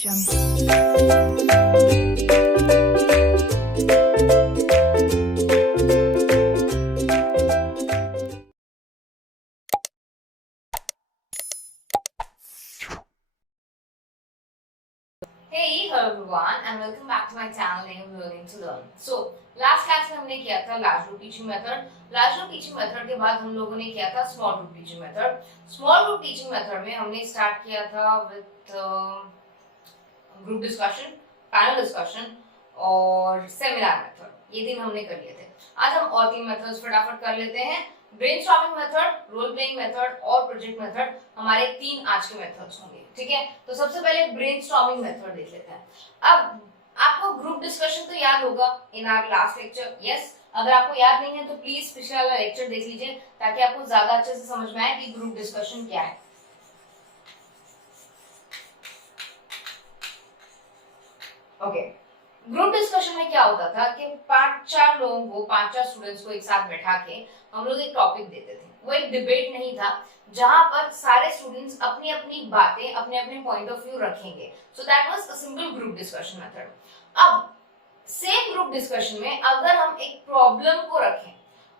Hey, hello everyone and welcome back to my channel named Learning to Learn. So, last class में हमने किया था large group teaching method. Large group teaching method के बाद हम लोगों ने किया था small group teaching method. Small group teaching method में हमने स्टार्ट किया था with group discussion, panel discussion और सेमिनार मेथड। ये 3 हमने कर लिए थे। आज हम और 3 मेथड्स फटाफट कर लेते हैं। Brainstorming method, role playing method और प्रोजेक्ट मेथड हमारे 3 आज के मेथड्स होंगे। ठीक है, तो सबसे पहले ब्रेनस्टॉर्मिंग मेथड देख लेते हैं। अब आपको ग्रुप डिस्कशन तो याद होगा in our last lecture. Yes, अगर आपको याद नहीं है तो प्लीज पिछला वाला लेक्चर देख लीजिए ताकि आपको ज्यादा अच्छे से समझ में आए कि ग्रुप डिस्कशन क्या है। ओके, ग्रुप डिस्कशन में क्या होता था कि 5-4 लोगों को, 5-4 स्टूडेंट्स को एक साथ बैठा के हम लोग एक टॉपिक देते थे। वो एक डिबेट नहीं था जहां पर सारे स्टूडेंट्स अपनी अपनी बातें, अपने अपने पॉइंट ऑफ व्यू रखेंगे। So that was a simple group discussion method. अब सेम ग्रुप डिस्कशन में अगर हम एक प्रॉब्लम को रखें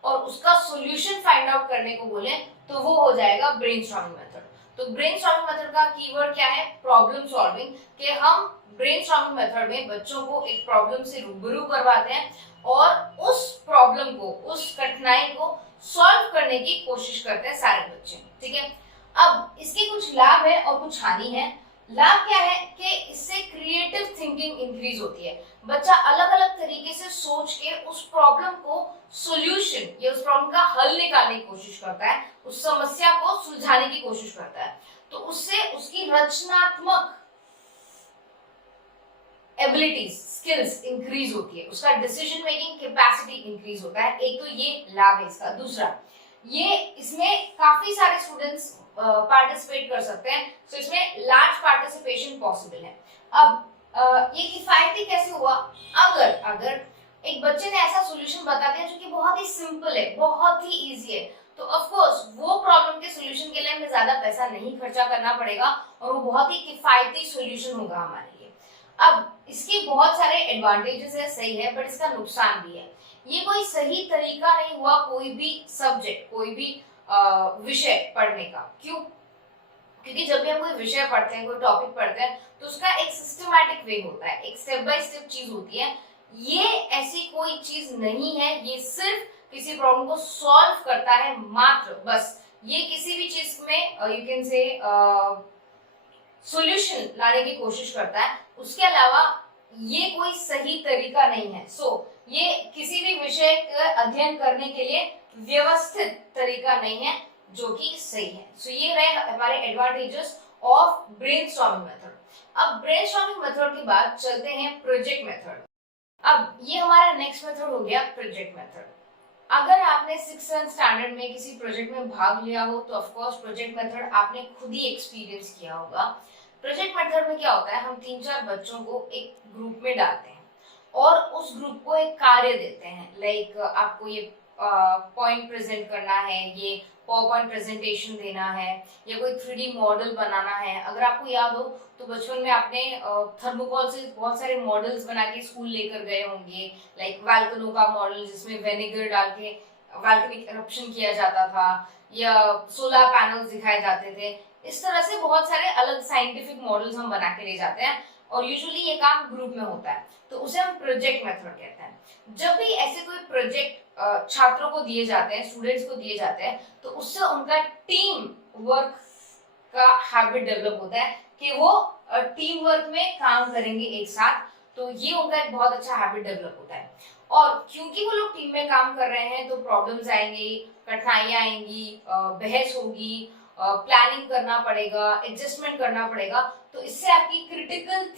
और उसका सॉल्यूशन फाइंड आउट करने को बोले तो वो हो जाएगा ब्रेनस्टॉर्मिंग मेथड। तो ब्रेनस्टॉर्मिंग मेथड का कीवर्ड क्या है? Problem solving. कि हम ब्रेनस्टॉर्मिंग मेथड में बच्चों को एक प्रॉब्लम से रूबरू करवाते हैं और उस प्रॉब्लम को, उस कठिनाई को सॉल्व करने की कोशिश करते हैं सारे बच्चे। ठीक है, अब इसके कुछ लाभ है और कुछ हानि है। लाभ क्या है कि इससे क्रिएटिव थिंकिंग इंक्रीज होती है। बच्चा अलग अलग तरीके से सोच के उस प्रॉब्लम को सॉल्यूशन या उस प्रॉब्लम का हल निकालने की कोशिश करता है, उस समस्या को सुलझाने की कोशिश करता है। तो उससे उसकी रचनात्मक एबिलिटीज, स्किल्स इंक्रीज होती है, उसका डिसीजन मेकिंग कैपेसिटी इंक्रीज होता है। एक तो ये लाभ है इसका। दूसरा, ये इसमें काफी सारे स्टूडेंट्स पार्टिसिपेट कर सकते हैं, तो इसमें लार्ज पार्टिसिपेशन पॉसिबल है। अब ये किफायती कैसे हुआ? अगर एक बच्चे ने ऐसा सॉल्यूशन बता दिया जो कि बहुत ही सिंपल है, बहुत ही इजी है, तो ऑफ कोर्स वो प्रॉब्लम के सॉल्यूशन के लिए हमें ज्यादा पैसा नहीं खर्चा करना पड़ेगा और वो बहुत ही किफायती सॉल्यूशन होगा हमारे लिए। अब इसके बहुत सारे एडवांटेजेस है, सही है, बट इसका नुकसान भी है। ये कोई सही तरीका नहीं हुआ कोई भी सब्जेक्ट, कोई भी विषय पढ़ने का। क्यों? क्योंकि जब भी हम कोई विषय पढ़ते हैं, कोई टॉपिक पढ़ते हैं, तो उसका एक सिस्टमैटिक वे होता है, एक स्टेप बाय स्टेप चीज होती है। ये ऐसी कोई चीज नहीं है, ये सिर्फ किसी प्रॉब्लम को सॉल्व करता है मात्र, बस। ये किसी भी चीज में यू कैन से सॉल्यूशन लाने की कोशिश करता है, उसके अलावा ये कोई सही तरीका नहीं है। ये किसी भी विषय का अध्ययन करने के लिए व्यवस्थित तरीका नहीं है जो कि सही है। ये रहे हमारे एडवांटेजेस ऑफ ब्रेनस्टॉर्मिंग मेथड। अब ब्रेनस्टॉर्मिंग मेथड के बाद चलते हैं प्रोजेक्ट मेथड। अब ये हमारा नेक्स्ट मेथड हो गया प्रोजेक्ट मेथड। अगर आपने 6th स्टैंडर्ड में किसी प्रोजेक्ट में भाग लिया हो तो ऑफ कोर्स प्रोजेक्ट मेथड आपने खुद ही एक्सपीरियंस किया होगा। प्रोजेक्ट मेथड में क्या होता है, हम 3-4 बच्चों को एक ग्रुप में डालते हैं और उस ग्रुप को एक कार्य देते हैं। लाइक आपको ये पॉइंट प्रेजेंट करना है, ये पावरपॉइंट प्रेजेंटेशन देना है, या कोई 3D मॉडल बनाना है। अगर आपको याद हो तो बचपन में आपने थर्मोकॉल से बहुत सारे मॉडल्स बना के स्कूल लेकर गए होंगे। लाइक वैल्कनो का मॉडल जिसमें विनेगर डाल के वैल्कनिक इरप्शन किया जाता था, या सोलर पैनल्स दिखाए जाते थे। इस तरह से बहुत सारे अलग साइंटिफिक मॉडल्स हम बना के ले जाते हैं और यूजुअली ये काम ग्रुप में होता है, तो उसे हम प्रोजेक्ट मेथड कहते हैं। जब भी ऐसे कोई प्रोजेक्ट छात्रों को दिए जाते हैं, स्टूडेंट्स को दिए जाते हैं, तो उससे उनका टीम वर्क का हैबिट डेवलप होता है कि वो टीम वर्क में काम करेंगे एक साथ। तो ये उनका एक बहुत अच्छा हैबिट डेवलप होता है। और क्योंकि वो लोग टीम में काम कर रहे हैं तो प्रॉब्लम्स आएंगी, कठिनाइयां आएंगी, बहस होगी, प्लानिंग करना पड़ेगा, एडजस्टमेंट करना पड़ेगा। तो इससे आपकी क्रिटिकल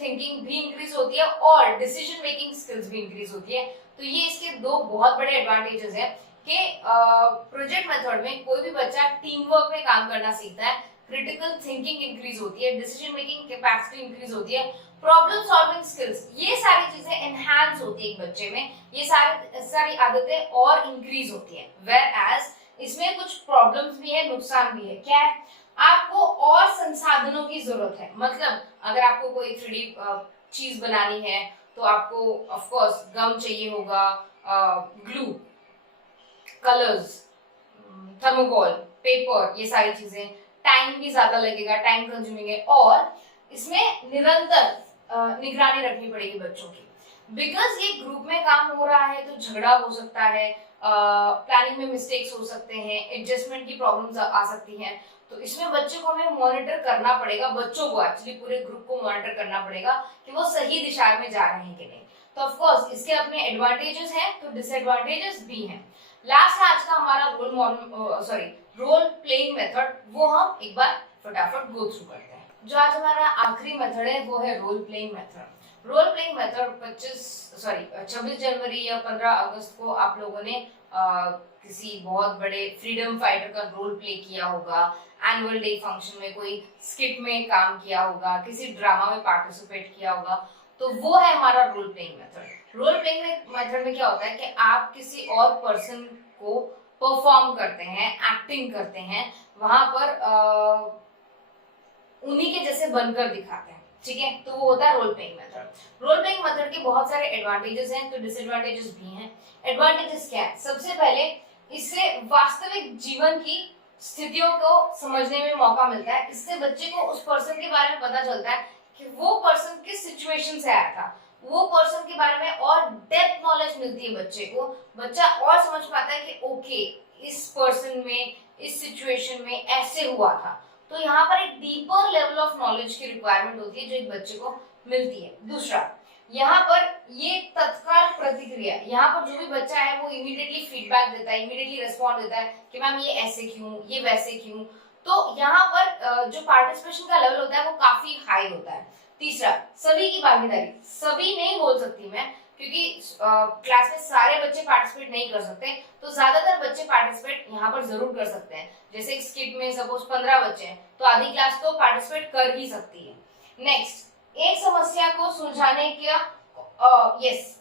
थिंकिंग भी इंक्रीज होती है और डिसीजन मेकिंग स्किल्स भी इंक्रीज होती है। तो ये इसके 2 बहुत बड़े एडवांटेजेस हैं कि प्रोजेक्ट मेथड में कोई भी बच्चा टीम वर्क में काम करना सीखता है, क्रिटिकल थिंकिंग इंक्रीज होती है, डिसीजन मेकिंग कैपेसिटी इंक्रीज होती है, प्रॉब्लम सॉल्विंग स्किल्स, ये सारी चीजें एनहांस होती है एक बच्चे में, ये सारी आदतें और इंक्रीज होती है। वेयर एज इसमें कुछ प्रॉब्लम्स भी है, नुकसान भी है। क्या है? आपको और संसाधनों की जरूरत है। मतलब अगर आपको कोई 3D चीज बनानी है तो आपको ऑफ कोर्स गम चाहिए होगा, ग्लू, कलर्स, थर्मोकोल, पेपर, ये सारी चीजें। टाइम भी ज्यादा लगेगा, टाइम कंज्यूमिंग है, और इसमें निरंतर निगरानी रखनी पड़ेगी बच्चों की। बिकॉज ये ग्रुप में काम हो रहा है तो झगड़ा हो सकता है, प्लानिंग में मिस्टेक्स हो सकते हैं, एडजस्टमेंट की प्रॉब्लम्स आ सकती हैं। तो इसमें बच्चों को हमें मॉनिटर करना पड़ेगा, बच्चों को एक्चुअली पूरे ग्रुप को मॉनिटर करना पड़ेगा कि वो सही दिशा में जा रहे हैं कि नहीं। तो ऑफ कोर्स इसके अपने एडवांटेजेस हैं तो डिसएडवांटेजेस भी हैं। लास्ट है आज का हमारा रोल प्लेइंग मेथड, वो हम एक बार फटाफट गो थ्रू करते हैं। जो आज हमारा आखिरी मेथड है वो है role playing method. Role playing method 26 जनवरी या 15 अगस्त को आप लोगों ने किसी बहुत बड़े फ्रीडम फाइटर का रोल प्ले किया होगा, एनुअल डे फंक्शन में कोई स्किट में काम किया होगा, किसी ड्रामा में पार्टिसिपेट किया होगा। तो वो है हमारा role playing method. Role playing method में क्या होता है कि आप किसी और पर्सन को परफॉर्म करते हैं, एक्टिंग करते हैं, वहां पर उन्हीं के जैसे बनकर दिखाते हैं, ठीक है। तो वो होता है role playing method. Role playing method के बहुत सारे एडवांटेजेस हैं तो डिसएडवांटेजेस भी हैं। एडवांटेजेस क्या है? सबसे पहले इससे वास्तविक जीवन की स्थितियों को समझने में मौका मिलता है। इससे बच्चे को उस पर्सन के बारे में पता चलता है कि वो पर्सन किस सिचुएशन से आया था, वो पर्सन के बारे में और डेप्थ नॉलेज मिलती है बच्चे को। बच्चा और समझ पाता है कि ओके, इस पर्सन में, इस सिचुएशन में ऐसे हुआ था। तो यहाँ पर एक डीपर लेवल ऑफ नॉलेज की रिक्वायरमेंट होती है जो एक बच्चे को मिलती है। दूसरा, यहाँ पर ये तत्काल प्रतिक्रिया, यहाँ पर जो भी बच्चा है वो इमीडिएटली फीडबैक देता है, इमीडिएटली रिस्पॉन्ड देता है कि मैम ये ऐसे क्यों, ये वैसे क्यों। तो यहाँ पर जो पार्टिसिपेशन का लेवल होता है वो काफी हाई होता है। तीसरा, सभी की भागीदारी। सभी नहीं बोल सकती मैं, क्योंकि क्लास में सारे बच्चे पार्टिसिपेट नहीं कर सकते, तो ज्यादातर बच्चे पार्टिसिपेट यहाँ पर जरूर कर सकते हैं। जैसे एक स्किट में सपोज 15 बच्चे हैं तो आधी क्लास तो पार्टिसिपेट कर ही सकती है। नेक्स्ट, एक समस्या को सुलझाने का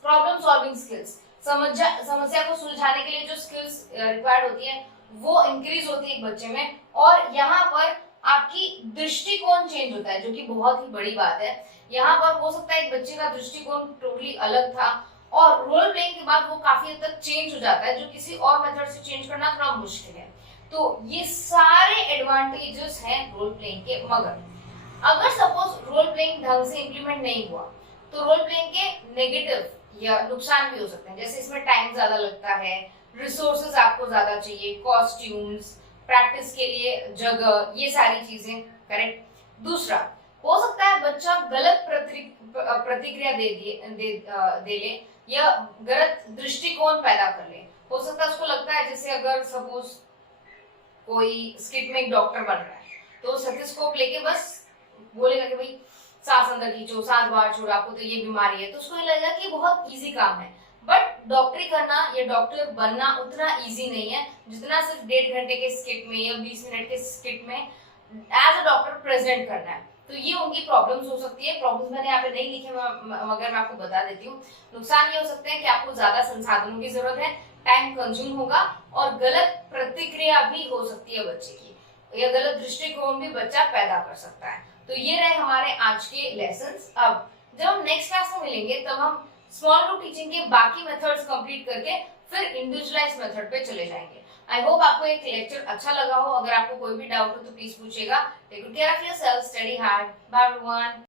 प्रॉब्लम सॉल्विंग स्किल्स। समस्या को सुलझाने के लिए जो स्किल्स रिक्वायर्ड होती है वो इंक्रीज होती है एक बच्चे में, और यहाँ पर आपकी दृष्टिकोण चेंज होता है, जो कि बहुत ही बड़ी बात है। यहाँ पर हो सकता है एक बच्चे का दृष्टिकोण टोटली अलग था और रोल प्लेइंग के बाद वो काफी हद तक चेंज हो जाता है, जो किसी और मेथड से चेंज करना थोड़ा मुश्किल है। तो ये सारे एडवांटेजेस हैं रोल प्लेइंग के। मगर अगर सपोज रोल प्लेइंग ढंग से इंप्लीमेंट नहीं हुआ तो रोल प्लेइंग के नेगेटिव या नुकसान भी हो सकते हैं। जैसे इसमें टाइम ज्यादा लगता है, रिसोर्सेज आपको ज्यादा चाहिए, कॉस्ट्यूम्स, प्रैक्टिस के लिए जगह, ये सारी चीजें, करेक्ट। दूसरा, हो सकता है बच्चा गलत प्रतिक्रिया दे ले या गलत दृष्टिकोण पैदा कर ले। हो सकता है उसको लगता है, जैसे अगर सपोज कोई स्किट में एक डॉक्टर बन रहा है तो स्टेथोस्कोप लेके बस बोलेगा कि भाई सांस अंदर खींचो, सांस बाहर छोड़ो, आपको तो ये बीमारी है, तो उसको ये लगेगा कि बहुत इजी काम है। बट डॉक्टरी करना या डॉक्टर बनना उतना इजी नहीं है जितना सिर्फ 1.5 घंटे के स्किट में या 20 मिनट के स्किट में एज अ डॉक्टर प्रेजेंट करना है। तो ये उनकी प्रॉब्लम्स हो सकती है। प्रॉब्लम्स मैंने यहाँ पे नहीं लिखे मगर मैं आपको बता देती हूँ। नुकसान ये हो सकते हैं कि आपको ज्यादा संसाधनों की जरूरत है, टाइम कंज्यूम होगा और गलत प्रतिक्रिया भी हो सकती है बच्चे की, या गलत दृष्टिकोण भी बच्चा पैदा कर सकता है। तो ये रहे हमारे आज के लेसन्स। अब जब हम नेक्स्ट क्लास में मिलेंगे तब हम स्मॉल ग्रुप टीचिंग के बाकी मेथड्स कंप्लीट करके फिर इंडिविजुअलाइज मेथड पे चले जाएंगे। आई होप आपको एक लेक्चर अच्छा लगा हो। अगर आपको कोई भी डाउट हो तो प्लीज पूछिएगा। Take good care of yourself, study hard, bye everyone.